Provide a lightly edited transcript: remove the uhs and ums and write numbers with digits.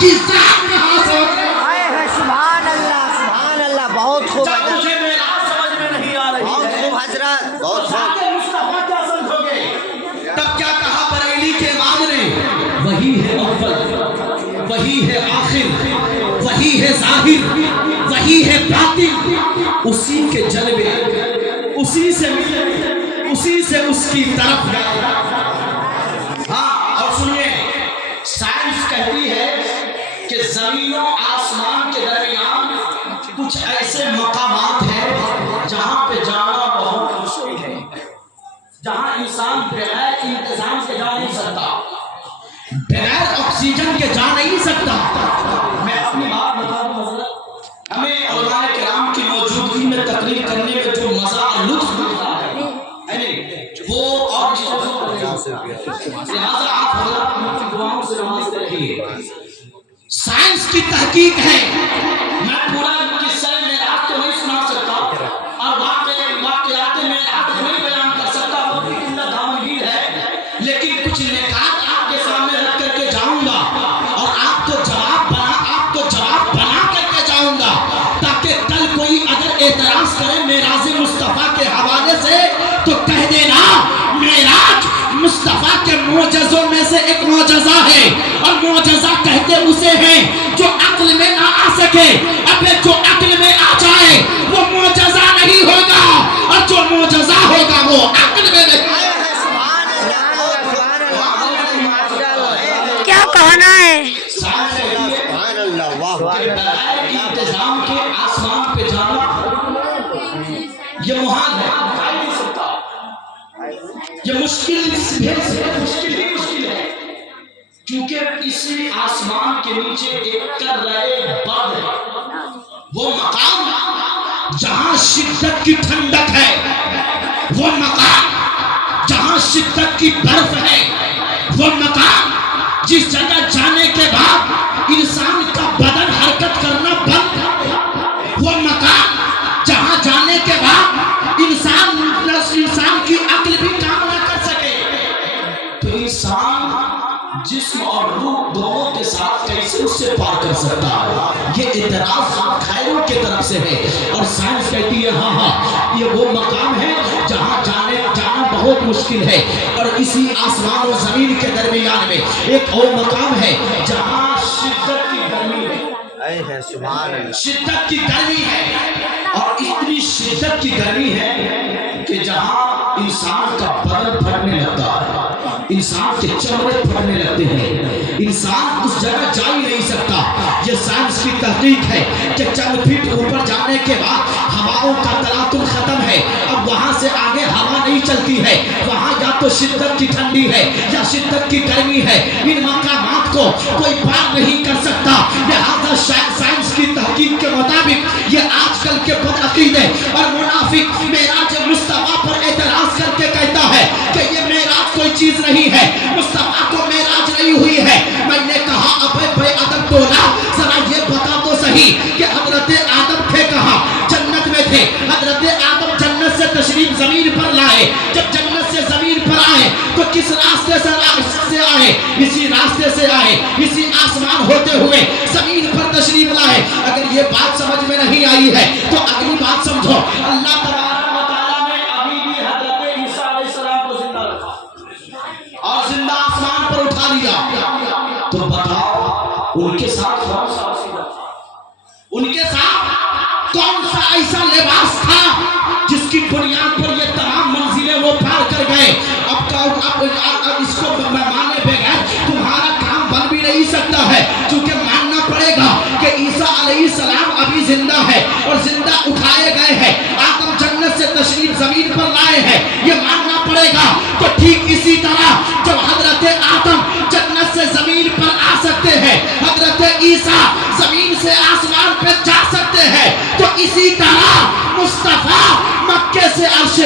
کی ذات کہاں سے سبحان اللہ بہت خوب جب مجھے معراج سمجھ میں نہیں آ رہی بہت ہے، خوب حضرت بہت ذات خوب مصطفیٰ کیا سمجھو گے؟ تب کیا کہا بریلی کے امام نے؟ وہی ہے اول، وہی ہے آخر، وہی ہے ظاہر، وہی ہے باطن، اسی کے جلوے، اسی سے ملے، اسی سے اس کی طرف گئے۔ ہاں اور سنیے، سائنس کہتی ہے کہ زمین و آسمان کے درمیان کچھ ایسے مقامات ہیں جہاں پہ جانا بہت مشکل ہے، جہاں انسان بغیر انتظام کے جا نہیں سکتا، بغیر آکسیجن کے جا نہیں سکتا۔ میں اپنی بات بتا دوں حضرت، ہمیں علماء کرام کی موجودگی میں تقریر کرنے میں جو مزہ اور لطف ملتا ہے وہ اور لہذا آپ حضرات ان کی دعاؤں سے نوازتے رہیے۔ سائنس کی تحقیق ہے، میں پورا قصہ معراج تو نہیں سنا سکتا اور واقعات معراج کو نہیں بیان کر سکتا، وہ بھی اتنا دامگیر ہے، لیکن کچھ نکات آپ کے سامنے رکھ کر کے جاؤں گا اور آپ کو جواب بنا کر کے جاؤں گا، تاکہ کل کوئی اگر اعتراض کرے معراج مصطفیٰ کے حوالے سے تو کہہ دینا معراج مصطفیٰ کے معجزوں میں سے ایک معجزہ ہے، اور معجزہ کہتے اسے ہیں جو عقل میں نہ آ سکے۔ اب جو عقل میں آ جائے وہ معجزہ نہیں ہوگا، اور جو معجزہ ہوگا وہ عقل میں نہیں۔ کیا کہنا ہے؟ سبحان اللہ واہ بغیر انتظام کے آسمان پہ جانا یہ محال ہے، نہیں سکتا، یہ مشکل ہے، کیونکہ اس آسمان کے نیچے ایک کرۂ برق ہے، وہ مقام جہاں شدت کی ٹھنڈک ہے، وہ مقام جہاں شدت کی برف ہے، وہ مقام جس جگہ جانے کے بعد انسان کا بدن حرکت کرنا بند، وہ مقام جہاں جانے کے بعد انسان کی عقل بھی کام نہ کر سکے، تو انسان جسم اور روح دونوں کے ساتھ کیسے اس سے پار کر سکتا ہے؟ یہ اعتراض خیروں کی طرف سے ہے، اور سائنس کہتی ہے ہاں یہ وہ مقام ہے جہاں جانا بہت مشکل ہے، اور اسی آسمان و زمین کے درمیان میں ایک اور مقام ہے جہاں شدت کی گرمی ہے، سبحان اللہ شدت کی گرمی ہے، اور اتنی شدت کی گرمی ہے کہ جہاں انسان کا بدن پھٹنے لگتا ہے، انسان کے چمڑے پھٹنے لگتے ہیں، انسان اس جگہ جا ہی نہیں سکتا۔ یہ سائنس کی تحقیق ہے کہ چند فٹ اوپر جانے کے بعد ہواؤں کا تلاطم ختم ہے، اب وہاں سے آگے ہوا نہیں چلتی ہے، وہاں یا تو شدت کی ٹھنڈی ہے یا شدت کی گرمی ہے، ان مقامات کو کوئی پار نہیں کر سکتا۔ لہذا سائنس کی تحقیق کے مطابق یہ آج کل کے بدعقیدے اور منافق معراج مصطفیٰ پر اعتراض کر کے کہتا ہے کہ یہ معراج کوئی چیز نہیں ہے، مصطفیٰ کو معراج نہیں ہوئی ہے۔ میں نے کہا ابے بے ادب ٹولا، ذرا یہ بتا تو صحیح کہ حضرت آدم تھے کہاں؟ جنت میں تھے۔ حضرت آدم جنت سے تشریف زمین پر لائے، جب جنت سے زمین پر آئے تو کس راستے سے آئے؟ اسی راستے سے آئے، اسی آسمان ہوتے ہوئے زمین پر تشریف لائے۔ اگر یہ بات سمجھ میں نہیں آئی ہے تو اگلی بات سمجھو، اللہ تبارک و تعالیٰ نے ابھی بھی حضرت عیسیٰ علیہ السلام کو زندہ رکھا اور زندہ آسمان پر اٹھا لیا، تو بتاؤ ان کے ساتھ کون سا وسیلہ تھا؟ ان کے ساتھ کون سا ایسا لباس تھا جس کی بنیاد پر یہ تمام منزلیں وہ پار کر گئے؟ اب اس کو مانے بغیر تمہارا کام بن بھی نہیں سکتا ہے، کیونکہ ماننا پڑے گا کہ عیسیٰ علیہ السلام ابھی زندہ ہے اور زندہ اٹھائے گئے ہیں، آدم جنت سے تشریف زمین پر لائے ہیں، یہ ماننا پڑے گا۔ تو ٹھیک اسی طرح جب حضرت آدم جنت سے زمین پر آ سکتے ہیں، حضرت عیسیٰ زمین سے آسمان پہ جا سکتے ہیں، تو اسی طرح مصطفیٰ مکے سے عرش